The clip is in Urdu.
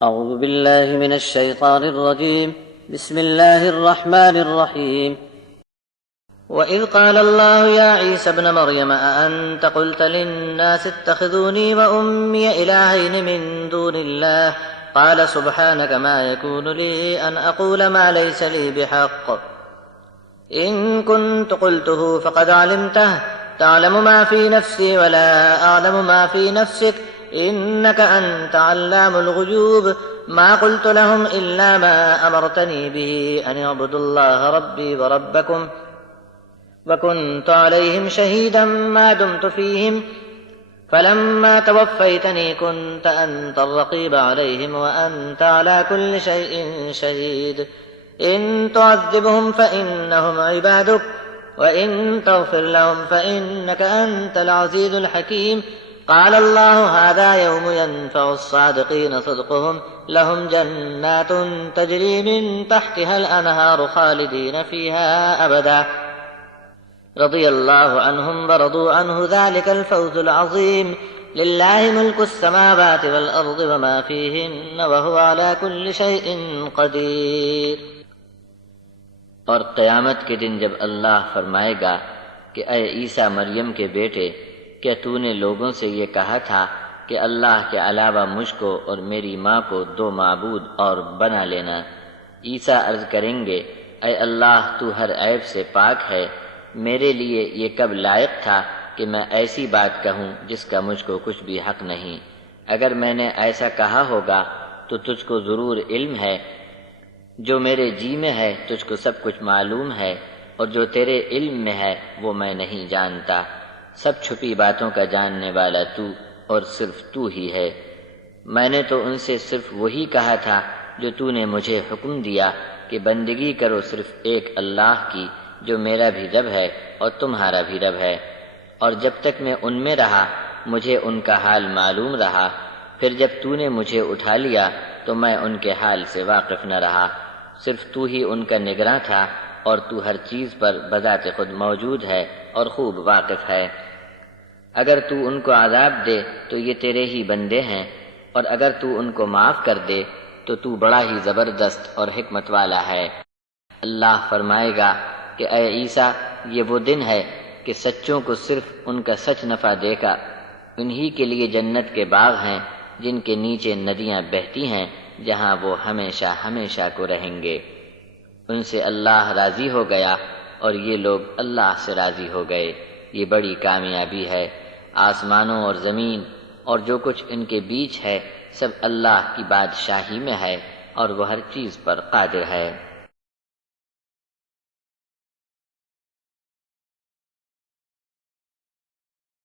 أعوذ بالله من الشيطان الرجيم. بسم الله الرحمن الرحيم. وإذ قال الله يا عيسى ابن مريم أأنت قلت للناس اتخذوني وأمي إلهين من دون الله قال سبحانك ما يكون لي أن أقول ما ليس لي بحق إن كنت قلته فقد علمته تعلم ما في نفسي ولا أعلم ما في نفسك إنك أنت علام الغيوب ما قلت لهم إلا ما أمرتني به أن اعبدوا الله ربي وربكم وكنت عليهم شهيدا ما دمت فيهم فلما توفيتني كنت أنت الرقيب عليهم وأنت على كل شيء شهيد إن تعذبهم فإنهم عبادك وإن تغفر لهم فإنك أنت العزيز الحكيم قال الله هذا يوم ينفع الصادقين صدقهم لهم جنات تجري من تحتها الأنهار خالدين فيها أبدا رضي الله عنهم ورضوا عنه ذلك الفوز العظيم لله ملك السماوات والأرض وما فيهن وهو على كل شيء قدير. اور قیامت کے دن جب اللہ فرمائے گا کہ اے عیسیٰ مریم کے بیٹے، کیا تو نے لوگوں سے یہ کہا تھا کہ اللہ کے علاوہ مجھ کو اور میری ماں کو دو معبود اور بنا لینا؟ عیسیٰ عرض کریں گے اے اللہ تو ہر عیب سے پاک ہے، میرے لیے یہ کب لائق تھا کہ میں ایسی بات کہوں جس کا مجھ کو کچھ بھی حق نہیں؟ اگر میں نے ایسا کہا ہوگا تو تجھ کو ضرور علم ہے، جو میرے جی میں ہے تجھ کو سب کچھ معلوم ہے، اور جو تیرے علم میں ہے وہ میں نہیں جانتا. سب چھپی باتوں کا جاننے والا تو اور صرف تو ہی ہے. میں نے تو ان سے صرف وہی کہا تھا جو تو نے مجھے حکم دیا کہ بندگی کرو صرف ایک اللہ کی جو میرا بھی رب ہے اور تمہارا بھی رب ہے. اور جب تک میں ان میں رہا مجھے ان کا حال معلوم رہا، پھر جب تو نے مجھے اٹھا لیا تو میں ان کے حال سے واقف نہ رہا. صرف تو ہی ان کا نگراں تھا اور تو ہر چیز پر بذات خود موجود ہے اور خوب واقف ہے. اگر تو ان کو عذاب دے تو یہ تیرے ہی بندے ہیں، اور اگر تو ان کو معاف کر دے تو بڑا ہی زبردست اور حکمت والا ہے. اللہ فرمائے گا کہ اے عیسیٰ یہ وہ دن ہے کہ سچوں کو صرف ان کا سچ نفع دے گا. انہی کے لیے جنت کے باغ ہیں جن کے نیچے ندیاں بہتی ہیں، جہاں وہ ہمیشہ ہمیشہ کو رہیں گے. ان سے اللہ راضی ہو گیا اور یہ لوگ اللہ سے راضی ہو گئے. یہ بڑی کامیابی ہے. آسمانوں اور زمین اور جو کچھ ان کے بیچ ہے سب اللہ کی بادشاہی میں ہے اور وہ ہر چیز پر قادر ہے.